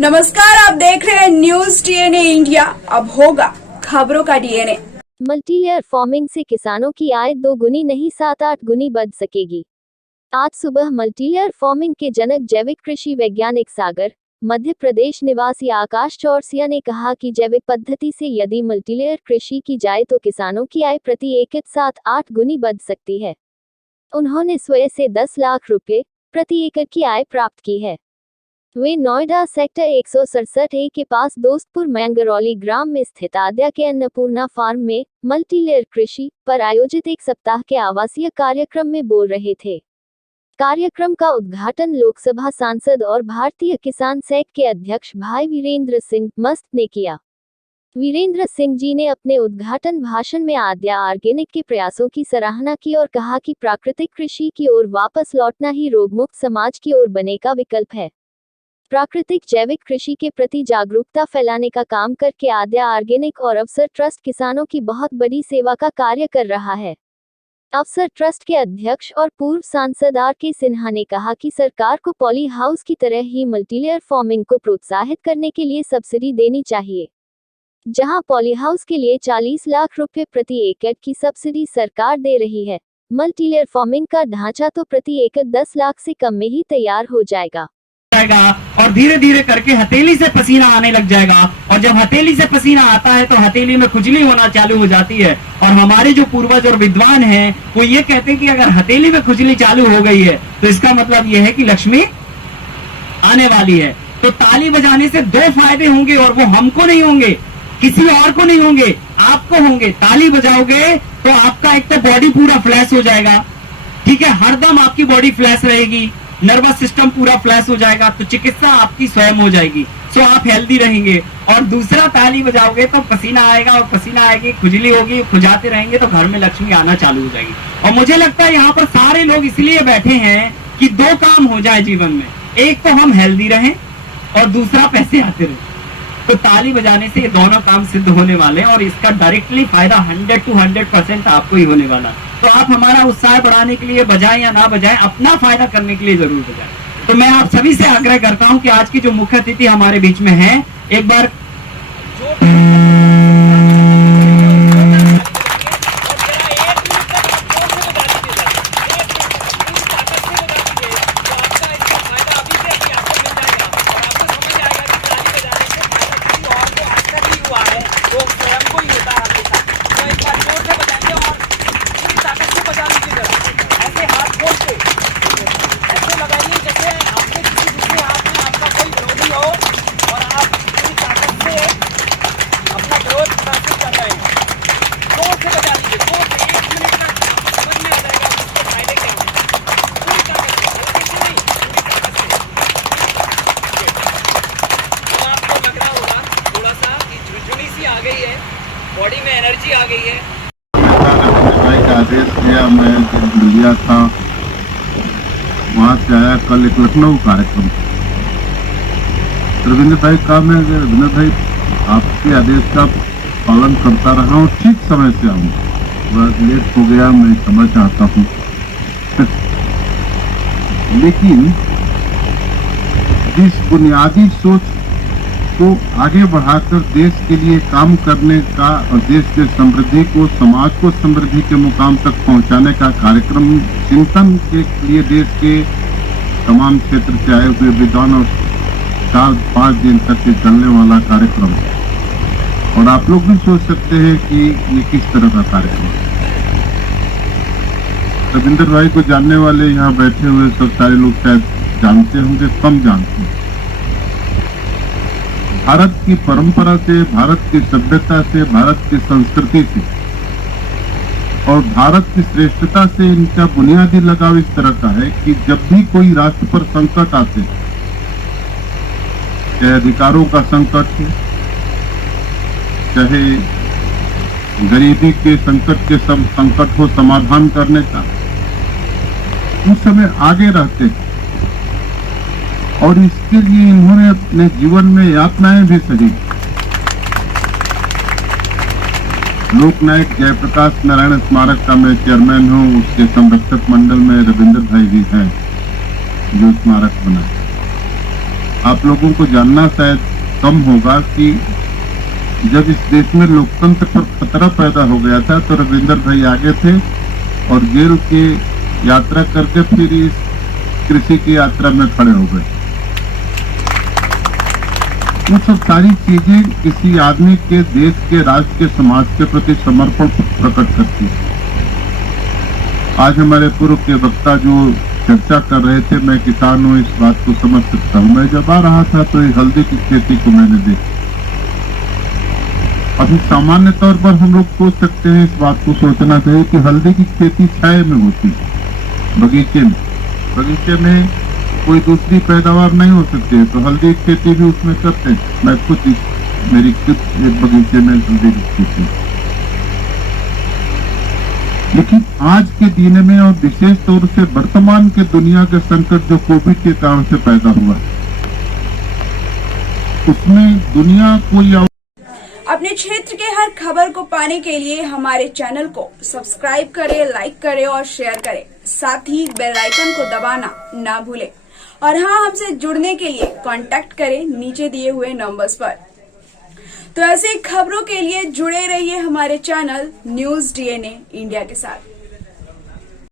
नमस्कार, आप देख रहे हैं न्यूज डीएनए इंडिया। अब होगा खबरों का डीएनए। मल्टीलेयर फार्मिंग से किसानों की आय 2 गुनी नहीं 7-8 गुनी बढ़ सकेगी। आज सुबह मल्टीलेयर फार्मिंग के जनक जैविक कृषि वैज्ञानिक सागर, मध्य प्रदेश निवासी आकाश चौरसिया ने कहा कि जैविक पद्धति से यदि मल्टीलेयर कृषि की जाए तो किसानों की आय प्रति एकड़ 7-8 गुनी बढ़ सकती है। उन्होंने स्वयं से 10 लाख रुपए प्रति एकड़ की आय प्राप्त की है। वे नोएडा सेक्टर 167A के पास दोस्तपुर मैंगरौली ग्राम में स्थित आद्या के अन्नपूर्णा फार्म में मल्टीलेयर कृषि पर आयोजित एक सप्ताह के आवासीय कार्यक्रम में बोल रहे थे। कार्यक्रम का उद्घाटन लोकसभा सांसद और भारतीय किसान संघ के अध्यक्ष भाई वीरेंद्र सिंह मस्त ने किया। वीरेंद्र सिंह जी ने अपने उद्घाटन भाषण में आद्या ऑर्गेनिक के प्रयासों की सराहना की और कहा कि प्राकृतिक कृषि की ओर वापस लौटना ही रोगमुक्त समाज की ओर बनने का विकल्प है। प्राकृतिक जैविक कृषि के प्रति जागरूकता फैलाने का काम करके आद्या ऑर्गेनिक और अवसर ट्रस्ट किसानों की बहुत बड़ी सेवा का कार्य कर रहा है। अवसर ट्रस्ट के अध्यक्ष और पूर्व सांसद RK सिन्हा ने कहा कि सरकार को पॉली हाउस की तरह ही मल्टीलेयर फार्मिंग को प्रोत्साहित करने के लिए सब्सिडी देनी चाहिए। जहां पॉली हाउस के लिए 40 लाख रुपए प्रति एकड़ की सब्सिडी सरकार दे रही है, मल्टीलेयर फार्मिंग का ढांचा तो प्रति एकड़ 10 लाख से कम में ही तैयार हो जाएगा और धीरे धीरे करके हथेली से पसीना आने लग जाएगा। और जब हथेली से पसीना आता है तो हथेली में खुजली होना चालू हो जाती है। और हमारे जो पूर्वज और विद्वान हैं वो ये कहते हैं कि अगर हथेली में खुजली चालू हो गई है तो इसका मतलब ये है कि लक्ष्मी आने वाली है। तो ताली बजाने से 2 फायदे होंगे और वो हमको नहीं होंगे, किसी और को नहीं होंगे, आपको होंगे। ताली बजाओगे तो आपका एक तो बॉडी पूरा फ्लैश हो जाएगा, ठीक है, हरदम आपकी बॉडी फ्लैश रहेगी, नर्वस सिस्टम पूरा फ्लैश हो जाएगा, तो चिकित्सा आपकी स्वयं हो जाएगी। सो आप हेल्दी रहेंगे। और दूसरा, ताली बजाओगे तो पसीना आएगा और पसीना आएगी, खुजली होगी, खुजाते रहेंगे तो घर में लक्ष्मी आना चालू हो जाएगी। और मुझे लगता है यहाँ पर सारे लोग इसलिए बैठे हैं कि 2 काम हो जाए जीवन में, एक तो हम हेल्दी रहें और दूसरा पैसे आते रहे। तो ताली बजाने से ये दोनों काम सिद्ध होने वाले हैं और इसका डायरेक्टली फायदा 100 to 100% आपको ही होने वाला। तो आप हमारा उत्साह बढ़ाने के लिए बजाएं या ना बजाएं, अपना फायदा करने के लिए जरूर बजाएं। तो मैं आप सभी से आग्रह करता हूं कि आज की जो मुख्य अतिथि हमारे बीच में है, एक बार बॉडी में एनर्जी आ गई है। भाई का आदेश दिया, मैं लिया था, वहाँ से आया। कल एक लखनऊ कार्यक्रम, रविंद्र भाई का, मैं रविंद्र भाई आपके आदेश का पालन करता रहा हूँ, ठीक समय से आऊँगा, थोड़ा लेट हो गया, मैं क्षमा चाहता हूँ। लेकिन जिस बुनियादी सोच को आगे बढ़ाकर देश के लिए काम करने का और देश के समृद्धि को, समाज को समृद्धि के मुकाम तक पहुंचाने का कार्यक्रम, चिंतन के लिए देश के तमाम क्षेत्र से आए हुए विद्वान और 4-5 दिन तक के चलने वाला कार्यक्रम। और आप लोग भी सोच सकते हैं कि ये किस तरह का कार्यक्रम है। रविंद्र भाई को जानने वाले यहाँ बैठे हुए सब सारे लोग शायद जानते होंगे, कम जानते हैं। भारत की परंपरा से, भारत की सभ्यता से, भारत की संस्कृति से और भारत की श्रेष्ठता से इनका बुनियादी लगाव इस तरह का है कि जब भी कोई राष्ट्र पर संकट आते, चाहे अधिकारों का संकट हो, चाहे गरीबी के संकट के सब संकट हो समाधान करने का, उस समय आगे रहते हैं। और इसके लिए इन्होंने अपने जीवन में यातनाएं भी सही। लोकनायक जयप्रकाश नारायण स्मारक का मैं चेयरमैन हूं, उसके संरक्षक मंडल में रविंद्र भाई भी हैं जो स्मारक बना। आप लोगों को जानना शायद कम होगा कि जब इस देश में लोकतंत्र पर खतरा पैदा हो गया था तो रविंदर भाई आगे थे और जेल की यात्रा करके फिर इस कृषि की यात्रा में खड़े हो गए। वो सब सारी चीजें किसी आदमी के, देश के, राज्य के, समाज के प्रति समर्पण प्रकट करती है। आज हमारे पूर्व के वक्ता जो चर्चा कर रहे थे, मैं किसान हूँ, इस बात को समझ सकता हूँ। मैं जब आ रहा था तो हल्दी की खेती को मैंने देखा। अभी सामान्य तौर पर हम लोग सोच सकते हैं, इस बात को सोचना चाहिए कि हल्दी की खेती छाये में होती है, बगीचे में कोई दूसरी पैदावार नहीं हो सकती है, तो हल्दी की खेती भी उसमें करते हैं। मैं खुद मेरी एक बगीचे में हल्दी की खेती। लेकिन आज के दिन में और विशेष तौर से वर्तमान के दुनिया के संकट जो कोविड के कारण से पैदा हुआ, उसमें दुनिया कोई अपने क्षेत्र के हर खबर को पाने के लिए हमारे चैनल को सब्सक्राइब करें, लाइक करें और शेयर करें। साथ ही बेल आइकन को दबाना ना भूलें। और हाँ, हमसे जुड़ने के लिए कांटेक्ट करें नीचे दिए हुए नंबर्स पर। तो ऐसी खबरों के लिए जुड़े रहिए हमारे चैनल न्यूज़ डीएनए इंडिया के साथ।